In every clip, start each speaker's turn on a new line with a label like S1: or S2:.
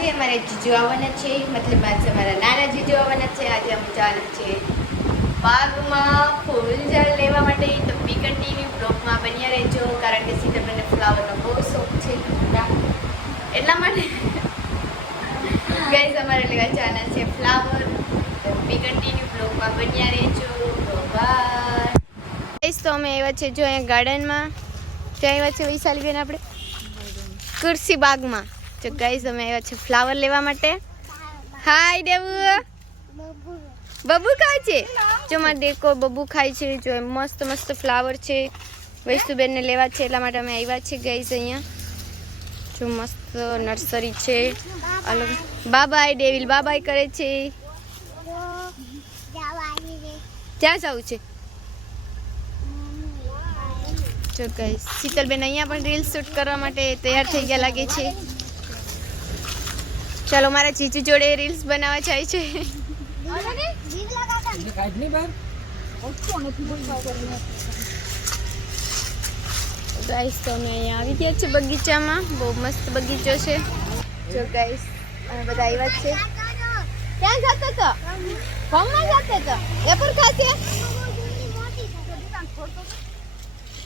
S1: જીજુ આવવાના છે મતલબ આજે અમારા નાના જીજુ આવવાના છે આજે અમે જવાના છે. બાગમાં ફૂલ ઝાડ લેવા માટે તો બી ટીવી બ્લોગમાં બન્યા રહેજો કારણ કે સીતાબેનને ફ્લાવરનો બહુ શોખ છે એટલા માટે ગઈ અમારે લેવા જવાના છે ફ્લાવર. તો બી ટીવી બ્લોગમાં બન્યા રહેજો. તો બાય તો અમે આવ્યા છે જો અહીંયા ગાર્ડનમાં ત્યાં આવ્યા છે વૈશાલીબેન આપણે. કુર્સી બાગમાં. તો ગાઈઝ અમે આવ્યા છે ફ્લાવર લેવા માટે. હાય દેવુ. બબુ ખાય છે? જો મારે દેખો, બબુ ખાય છે, જો મસ્ત મસ્ત ફ્લાવર છે. વૈષ્ણુબેનને લેવા છે, એટલા માટે અમે આવ્યા છીએ ગાઈઝ અહીંયા. જો મસ્ત નર્સરી છે. અલગ બાબાય ડેવિલ બાબાય કરે છે. ક્યાં જવું છે? જો ગાઈઝ શીતલબેન અહીંયા પણ રીલ શૂટ કરવા માટે તૈયાર થઈ ગયા લાગે છે. ચાલો મારા જીજુ જોડે રીલ્સ બનાવવા જાય છે. ગાઈસ તો અમે અહીંયા આવી ગયા છે બગીચામાં. બહુ મસ્ત બગીચો છે. જો ગાઈસ અમે બધા આવ્યા છે. ક્યાં જતો તો ફોર્મમાં જતો તો એ પર ખાશે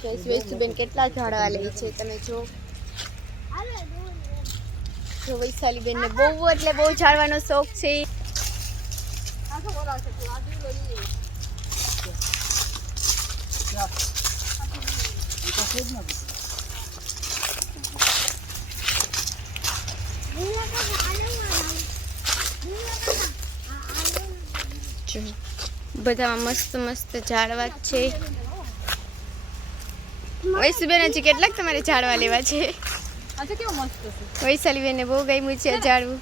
S1: ગાઈસ વૈસુબેન કેટલા ઝાડવા લે છે તમે જો જો વૈશાલીબેન ને બહુ એટલે બહુ ઝાડવાનો શોખ છે. બધા મસ્ત મસ્ત ઝાડવા છે. વૈસુબેન હજી કેટલાક તમારે ઝાડવા લેવા છે?
S2: આજે કેવો મસ્ત છે
S1: વૈશાલી બેને બહુ ગમ્યું છે અજાડવું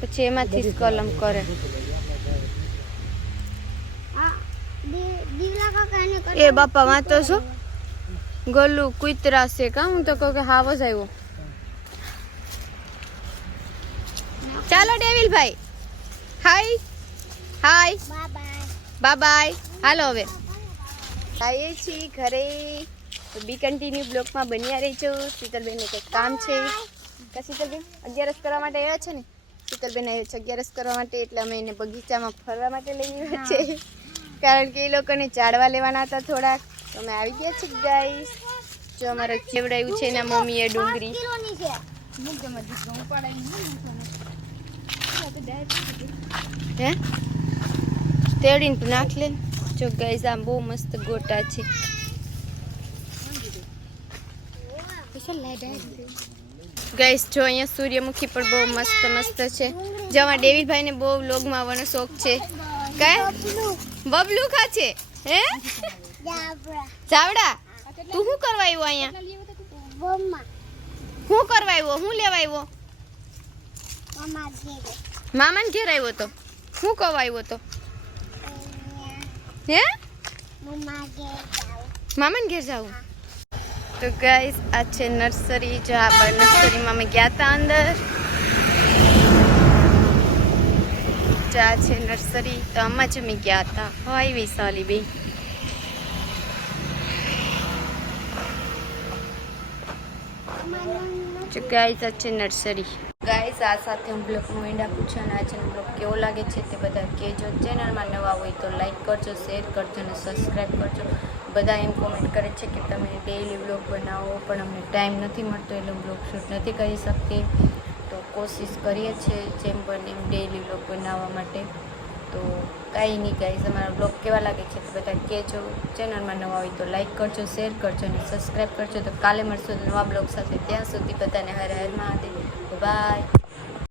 S1: પછી એમાંથી જ કલમ કરે એ બાપા વાંચો છો ગોલું કુતરા છે કા હું તો કહું કે હાવ જ આવ્યો ચાલો ડેવિલ ભાઈ હાય હાય બાય બાય હાલો હવે. આવીએ છીએ ઘરે. તો બી કન્ટિન્યુ બ્લોકમાં બન્યા રહેજો. શીતલબેનને કંઈક કામ છે. કા શીતલબેન? અગિયારસ કરવા માટે આવ્યા છે ને? શીતલબેન આવ્યા છે અગિયારસ કરવા માટે એટલે અમે એને બગીચામાં ફરવા માટે લઈ ગયા છે. કારણ કે એ લોકોને ચાડવા લેવાના હતા થોડાક. તો અમે આવી ગયા છીએ ગાઈસ જો અમારે ખેવડાયું છે એના મમ્મીએ ડુંગળી. હે? તેડીને તું નાખ લે જો ગઈ આમ બહુ મસ્ત ગોટા છે. ગઈસ જો અહીંયા સૂર્યમુખી પણ બહુ મસ્ત મસ્ત છે. જેમાં ડેવિડભાઈને બહુ લોગમાં આવવાનો શોખ છે. કાંઈ? બબલુ ખા છે? હે? ચાવડા તું શું કરવા આવ્યો અહીંયા? શું કરવા આવ્યો? શું લેવા આવ્યો? મામાને ઘેર આવ્યો તો. શું કવા આવ્યો તો? હે? મામાને ઘેર જાવું? તો ગાઈસ આ છે નર્સરી જો આપણે નર્સરીમાં અમે ગયા હતા અંદર. જો આ છે નર્સરી તો આમાં જ અમે ગયા હતા હોય વિશાલી જો ગાઈસ આ છે નર્સરી ગાઈસ આ સાથે હું બ્લોગનું એન્ડ આપું છું અને આજનો બ્લોગ કેવો લાગે છે તે બધા કહેજો. ચેનલમાં નવા હોય તો લાઈક કરજો શેર કરજો અને સબસ્ક્રાઈબ કરજો. બધા એમ કોમેન્ટ કરે છે કે તમે ડેઈલી બ્લોગ બનાવો, પણ અમને ટાઈમ નથી મળતો એટલે બ્લોગ શૂટ નથી કરી શકતી. તો કોશિશ કરીએ છીએ જેમ બને એમ ડેઈલી બ્લોગ બનાવવા માટે. તો કાંઈ નહીં ગાઈસ, અમારા બ્લોગ કેવા લાગે છે તો બધા કહેજો. ચેનલમાં નવા હોય તો લાઈક કરજો શેર કરજો અને સબસ્ક્રાઈબ કરજો. તો કાલે મળશું નવા બ્લોગ સાથે. ત્યાં સુધી બધાને હર હર મહાદેવ. બાય